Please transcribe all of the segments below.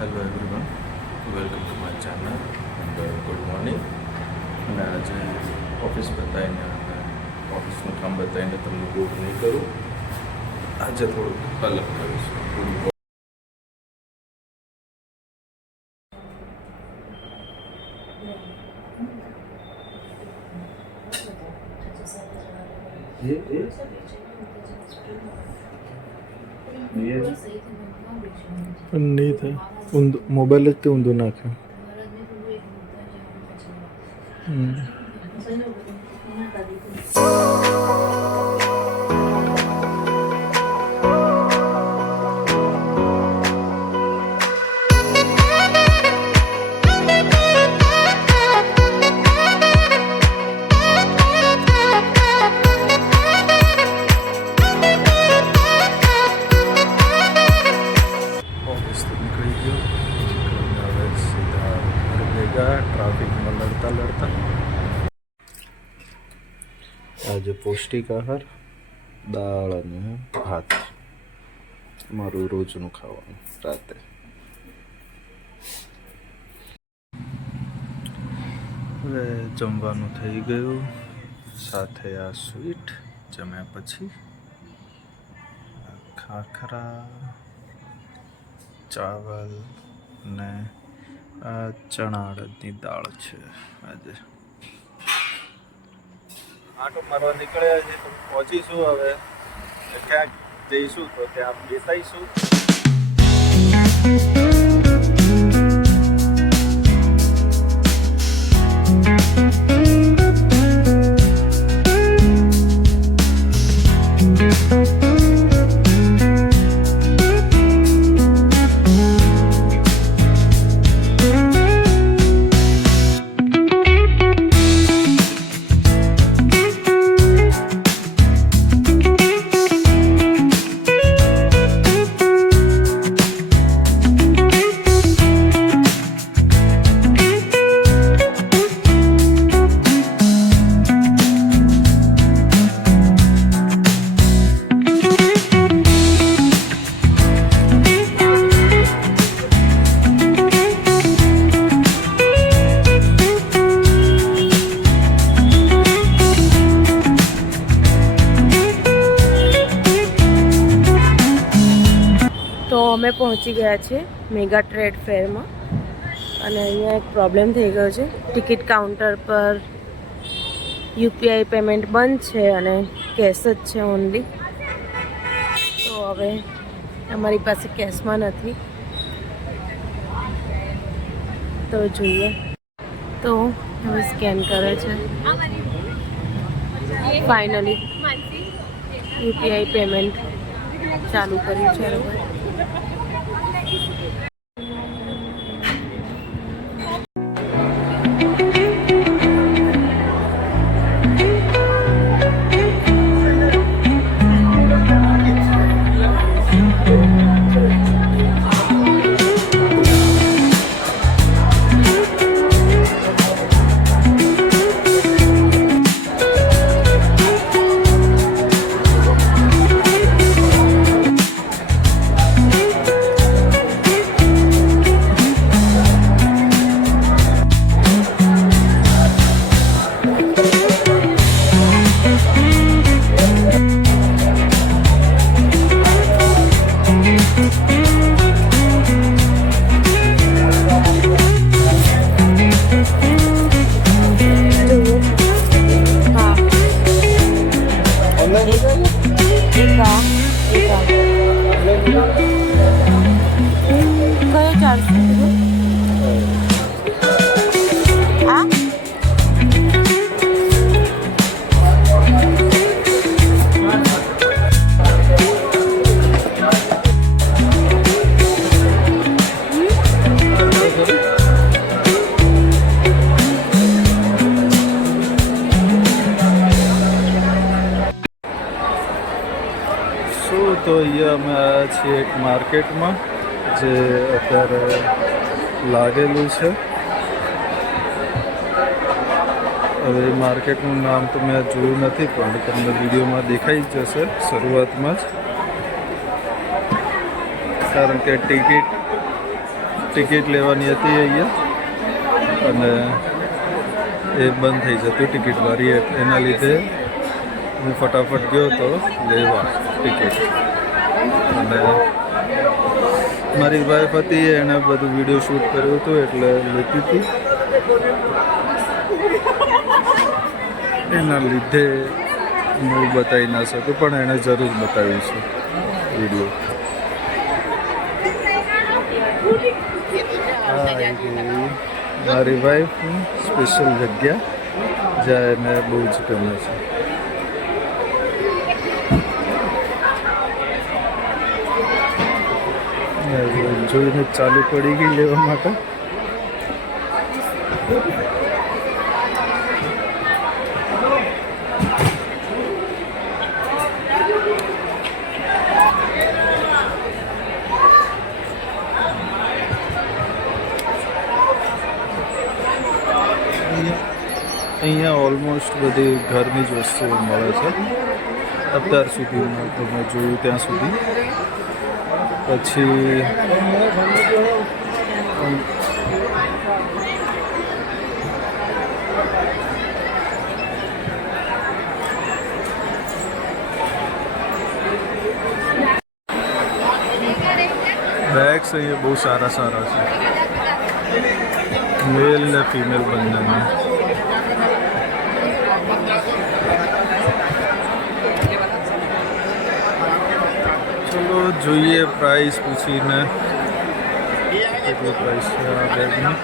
Hello everyone, welcome to my channel and good morning. અને આજે office બતાવીને અને ઓફિસનું કામ બતાવીને તમને બોર નહીં કરું. આજે થોડુંક અલગ કરીશું. પણ નહીં થાય. મોબાઈલ જ તે ઊંધું નાખ્યો. ટ્રાફિકમાં લડતા આજે પૌષ્ટિક આહાર, દાળ અને ભાત મારું રોજનું ખાવાનું રાતે. હવે જમવાનું થઈ ગયું, સાથે આ સ્વીટ જમ્યા પછી ખાખરા, ચાવલ ને આ ચણા અડદની દાળ છે. આજે આટો મારવા નીકળ્યા છે તો પહોંચીશું. હવે ક્યાંક જઈશું તો ત્યાં બેસાઈશું. તો અમે પહોંચી ગયા છીએ મેગા ટ્રેડ ફેરમાં અને અહીંયા એક પ્રોબ્લેમ થઈ ગયો છે. ટિકિટ કાઉન્ટર પર યુપીઆઈ પેમેન્ટ બંધ છે અને કેશ જ છે ઓનલી. તો હવે અમારી પાસે કેશમાં નથી, તો જોઈએ. તો હવે સ્કેન કરે છે. ફાઇનલી યુપીઆઈ પેમેન્ટ ચાલુ કર્યું છે. કયો ચાલશે? આ તો અહીંયા અમે આવ્યા છીએ એક માર્કેટમાં જે અત્યારે લાગેલું છે. હવે એ માર્કેટનું નામ તો મેં જોયું નથી, પણ તમને વિડીયોમાં દેખાઈ જ જશે શરૂઆતમાં જ, કારણ કે ટિકિટ ટિકિટ લેવાની હતી અહીંયા અને એ બંધ થઈ જતી ટિકિટ વાળી એના લીધે હું ફટાફટ ગયો તો લેવા ટિકિટ. અને મારી વાઈફ હતી એણે બધું વિડીયો શૂટ કર્યું હતું એટલે લેતી હતી, એના લીધે હું બતાવી ના શકું, પણ એણે જરૂર બતાવ્યું છે વિડીયો. મારી વાઈફની સ્પેશિયલ જગ્યા જ્યાં એને બહુ જ ગમે છે. જોઈને ચાલુ પડી ગઈ લેવા માટે. અહીંયા ઓલમોસ્ટ બધી ઘરની જ વસ્તુઓ મળે છે અત્યાર સુધીમાં તો મેં જોયું ત્યાં સુધી. પછી બેગ્સ અહીંયા બહુ સારા સારા છે, મેલ ને ફિમેલ બંનેના. ચલો જોઈએ પ્રાઇસ પૂછીને કેટલું પ્રાઇસ છે આ બેગની.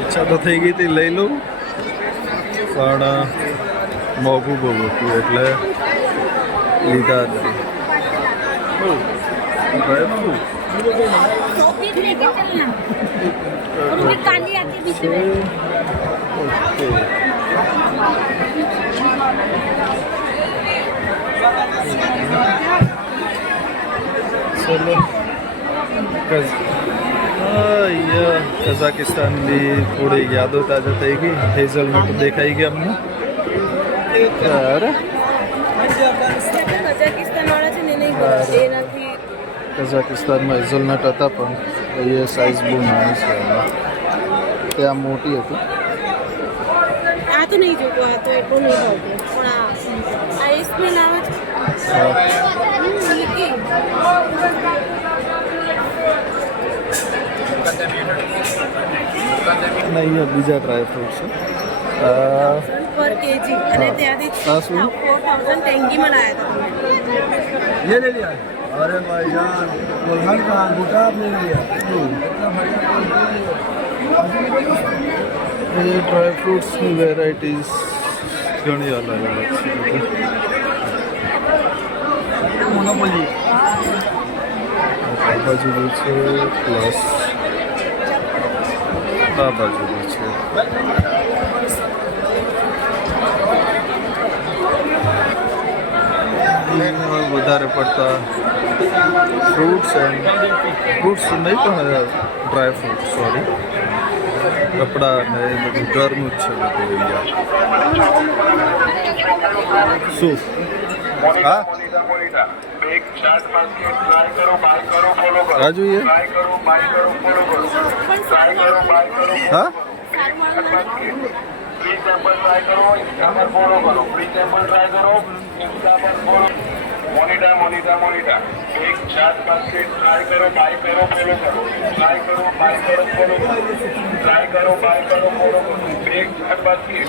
ઈચ્છા તો થઈ ગઈ હતી લઈ લઉં, પણ મોંઘું બહુ હતું એટલે લીધા જ નહીં. काली आती बीच में ओके चलो કઝાકિસ્તાનની થોડી યાદો તાજા થઈ ગઈ. હેઝલનટ દેખાઈ ગઈ અમને. અરે કઝાકિસ્તાન વાળા છે ને નહીં એ નથી. કઝાકિસ્તાનમાં હેઝલનટ હતા પણ એ સાઇઝ બહુ નાની છે. ત્યાં મોટી હતી. આ તો નહીં જોતું, આ તો એટલું નહીં ભાવતું, પણ આ એ સ્મેલ આવે છે. અને અહીંયા બીજા ડ્રાય ફ્રૂટ છે પર કેજી અને ત્યાંથી આ શું? 4000 ટેંગીમાં લાયા હતા. ये ले लिया। अरे भाईजान दुल्हन का अंगूठा आपने लिया। એ ડ્રાય ફ્રૂટ્સની વેરાયટીઝ ઘણી અલગ અલગ છે. मोनोपोली। આ બાજુ બી છે પ્લસ આ બાજુ બી છે. વધારે પડતા ફ્રૂટ્સ એન્ડ ફ્રૂટ્સ નહીં પણ ડ્રાય ફ્રૂટ સોરી કપડાં ને એ બધું ઘરનું જ છે બધું અહીંયા. શું હા આ જોઈએ હા फ्री सैंपल ट्राई करो, इंस्टा पर फॉलो करो, फ्री सैंपल ट्राई करो, इंस्टा पर फॉलो. मोनिटर मोनिटर मोनिटर एक चाट बास्केट ट्राई करो, बाय करो, फॉलो करो, ट्राई करो, बाय करो, फॉलो करो, ट्राई करो, बाय करो, फॉलो करो. एक चाट बास्केट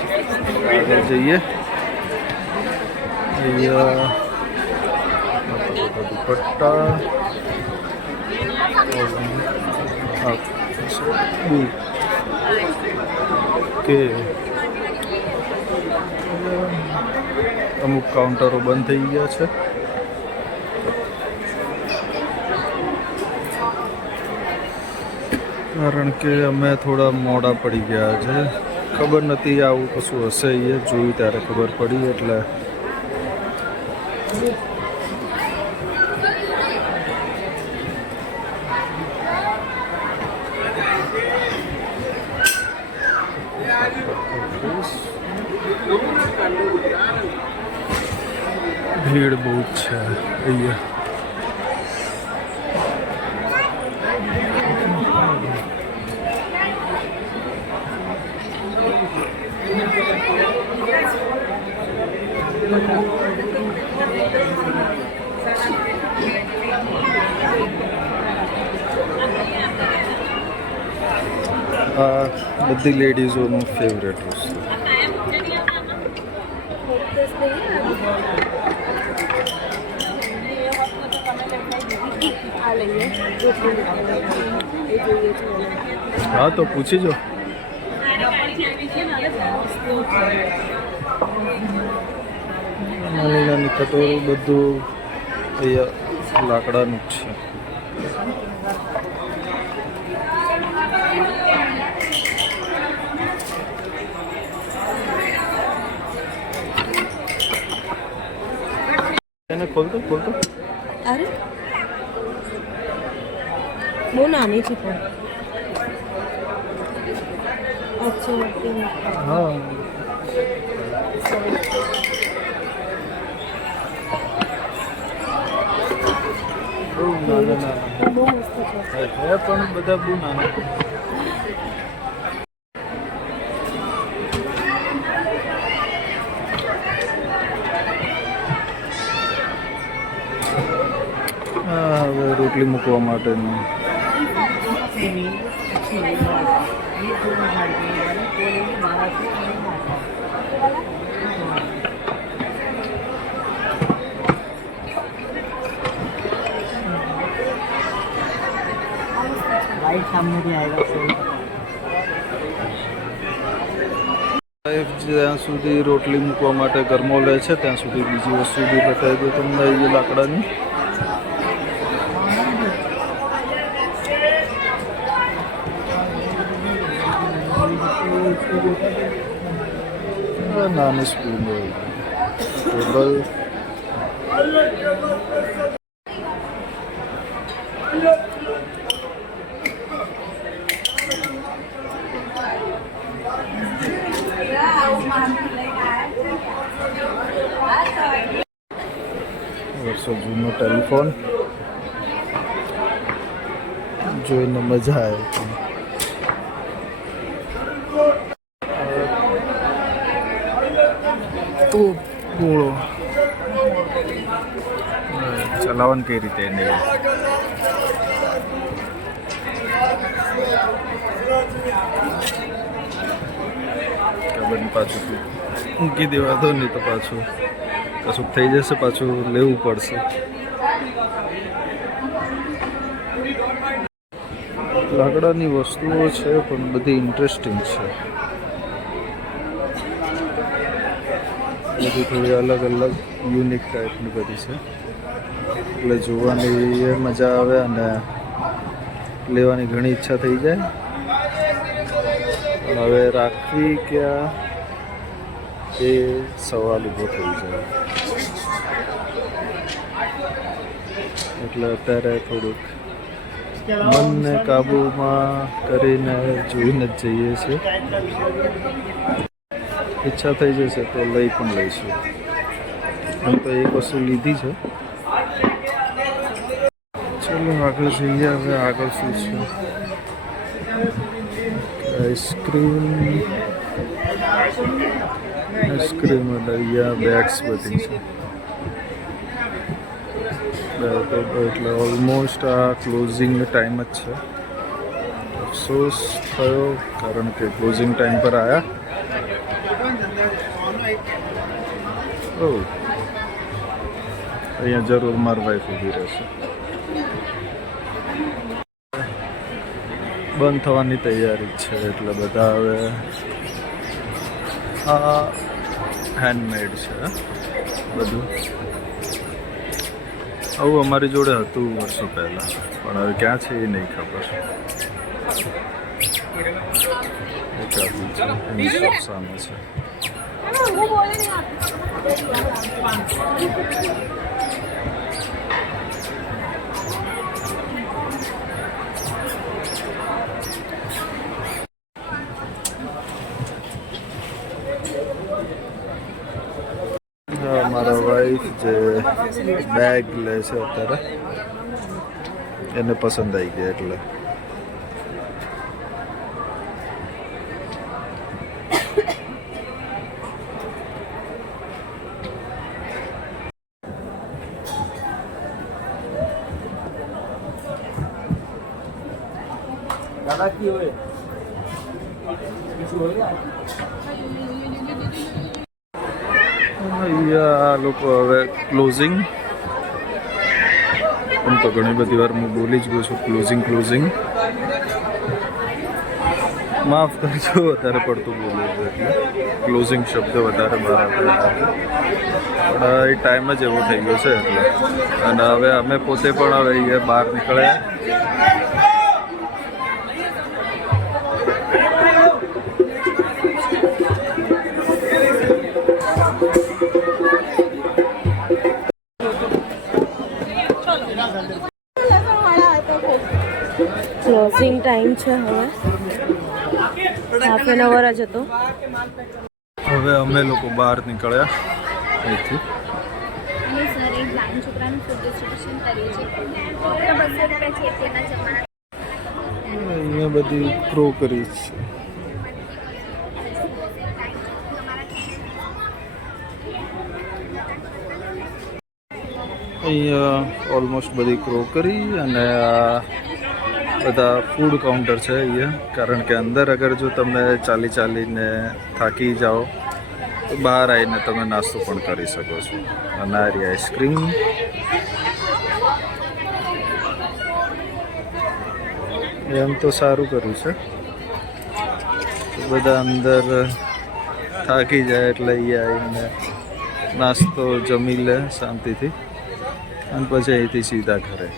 આગળ જઈએ. અહીંયા દુપટ્ટા કે અમુક કાઉન્ટરો બંધ થઈ ગયા છે. કારણ કે અમે થોડા મોડા પડી ગયા છે. ખબર નથી આવું કશું હશે. એ જોયું ત્યારે ખબર પડી એટલે ભીડ બહુ જ છે અહીંયા. આ બધી લેડીઝોનું ફેવરેટ વસ્તુ. હા તો પૂછી જો. નાની નાની કટોરી બધું અહીંયા લાકડાનું જ છે. એને ખોલતો અરે બહુ નાની છે પણ. અચ્છા ઓકે. હા બહુ નાના બહુ મસ્ત છે. હે પણ બધા બહુ નાના. હા હવે રોટલી મૂકવા માટેનું. જ્યાં સુધી રોટલી મૂકવા માટે ગરમો લે છે ત્યાં સુધી બીજી વસ્તુ બી બતાવી દો તમને અહીંયા લાકડાની. નાની સ્પૂન હોય ટેબલ. વર્ષો જૂનો ટેલિફોન જોઈને મજા આવે. તો ગોળો ચલાવવાનું કઈ રીતે એને ખબર નહીં. પાછું મૂકી દેવા દો નહીં તો પાછું કશુંક થઈ જશે, પાછું લેવું પડશે. લાકડાની વસ્તુઓ છે પણ બધી ઇન્ટરેસ્ટિંગ છે. બધી થોડી અલગ અલગ યુનિક ટાઈપની બધી છે એટલે જોવાની એ મજા આવે અને લેવાની ઘણી ઈચ્છા થઈ જાય. પણ હવે રાખવી ક્યાં એ સવાલ ઊભો થઈ જાય. એટલે અત્યારે થોડુંક મનને કાબૂમાં કરીને જોઈને જ જઈએ છીએ. ઈચ્છા થઈ જશે તો લઈ પણ લઈશું. એમ તો એક વસ્તુ લીધી છે. ચલો આગળ જઈએ. હવે આગળ શું છે? આઈસ્ક્રીમ એટલે અહીંયા બેગ્સ બધી છે. એટલે ઓલમોસ્ટ આ ક્લોઝિંગ ટાઈમ જ છે. અફસોસ થયો કારણ કે ક્લોઝિંગ ટાઈમ પર આવ્યા. અહીંયા જરૂર મારી વાઈફ ઊભી રહેશે. બંધ થવાની તૈયારી છે એટલે બધા હવે આ હેન્ડમેડ છે બધું. આવું અમારી જોડે હતું વર્ષો પહેલાં પણ હવે ક્યાં છે એ નહીં ખબર. એની શોપ સામે છે. મારા વાઈફ જે બેગ લે છે અત્યારે એને પસંદ આવી ગયા એટલે અહીંયા આ લોકો હવે ક્લોઝિંગ આમ તો ઘણી બધી વાર હું બોલી જ ગયો છું ક્લોઝિંગ માફ કરજો વધારે પડતું બોલું છું એટલે ક્લોઝિંગ શબ્દ વધારે બહાર પણ એ ટાઈમ જ એવો થઈ ગયો છે એટલે અને હવે અમે પોતે પણ હવે અહીંયા બહાર નીકળ્યા ક્લોઝિંગ ટાઈમ છે હવે હાફ એન અવર જ હતો. હવે અમે લોકો બહાર નીકળ્યા અહીંથી અમે સર એક બ્લાઇન્ડ છોકરાનું ફૂડ ડિસ્ટ્રીબ્યુશન કરીએ છીએ ફક્ત 200 રૂપિયા છે તેના જમાના અહીંયા બધી ક્રોકરી છે અહીંયા ઓલમોસ્ટ બધી ક્રોકરી અને આ બધા ફૂડ કાઉન્ટર છે અહીંયા કારણ કે અંદર અગર જો તમે ચાલીને થાકી જાઓ તો બહાર આવીને તમે નાસ્તો પણ કરી શકો છો અનારી આઈસ્ક્રીમ એમ તો સારું કર્યું છે બધા અંદર થાકી જાય એટલે અહીંયા આવીને નાસ્તો જમી લે શાંતિથી અને પછી અહીંથી સીધા ઘરે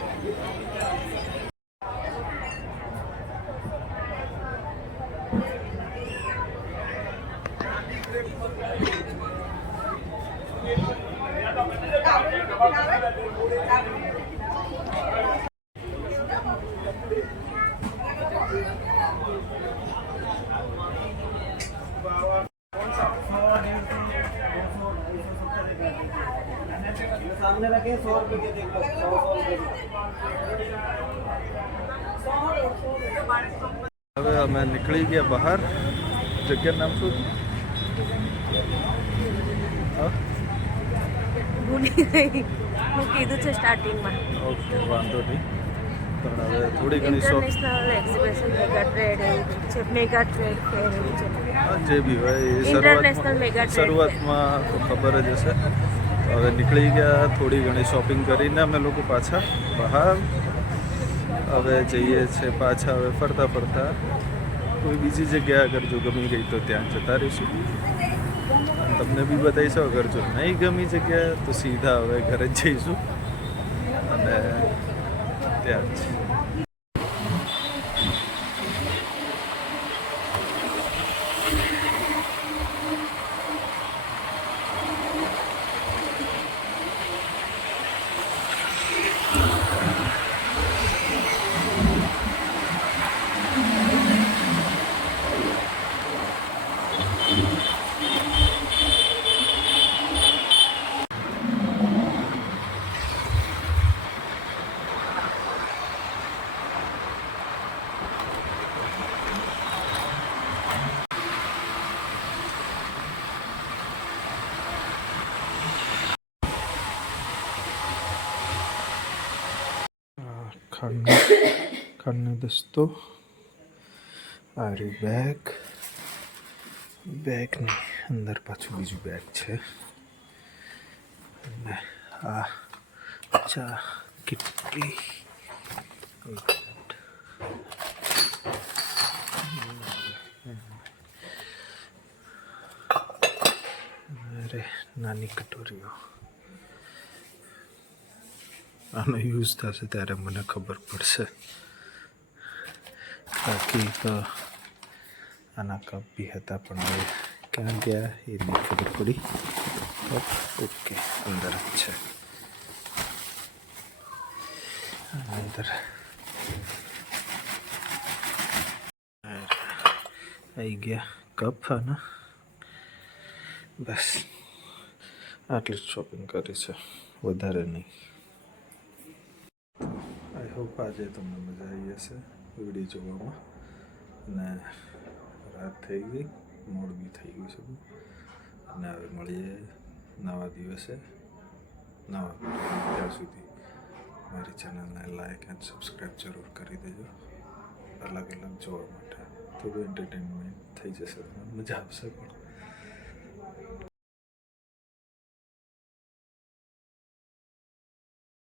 सामने रखे 100 रुपए के देख लो 100 હવે અમે નીકળી ગયા બહાર જગ્યાનું નામ શું ભૂલી ગઈ મેં કીધું છે સ્ટાર્ટિંગમાં. ઓકે વાંધો નહીં પણ હવે થોડી ઘણી shop international exhibition mega trade એવું છે મેગા ટ્રેડ ફેર એવું છે જે બી હોય એ ઇન્ટરનેશનલ મેગા ટ્રેડ શરૂઆતમાં તો ખબર જ હશે હવે નીકળી ગયા થોડી ઘણી શોપિંગ કરીને અમે લોકો પાછા બહાર હવે જઈએ છીએ પાછા હવે ફરતા કોઈ બીજી જગ્યા અગર જો ગમી ગઈ તો ત્યાં જતા રહીશું તમને બી બતાવીશું અગર જો નહીં ગમી જગ્યા તો સીધા હવે ઘરે જ જઈશું અને ત્યાં જ ખાંડના દસ્તો આ રહ્યું બેગની અંદર પાછું બીજું બેગ છે અને આ ચા કેટલી અરે નાની કટોરીઓ આનો યુઝ થશે ત્યારે મને ખબર પડશે બાકી તો આના કપ બી હતા પણ હવે ક્યાં ગયા એ નહીં ખબર પડી કપ ઓકે અંદર જ છે અંદર આવી ગયા કપ આના બસ આટલી જ શોપિંગ કરી છે, વધારે નહીં. આઈ હોપ આજે તમને મજા આવી હશે વિડીયો જોવામાં. અને રાત થઈ ગઈ, મોડ બી થઈ ગયું છે. અને હવે મળીએ નવા દિવસે નવા વિડીયો. ત્યાં સુધી મારી ચેનલને લાઈક એન્ડ સબસ્ક્રાઈબ જરૂર કરી દેજો, અલગ અલગ જોવા માટે. થોડું એન્ટરટેનમેન્ટ થઈ જશે, મજા આવશે પણ.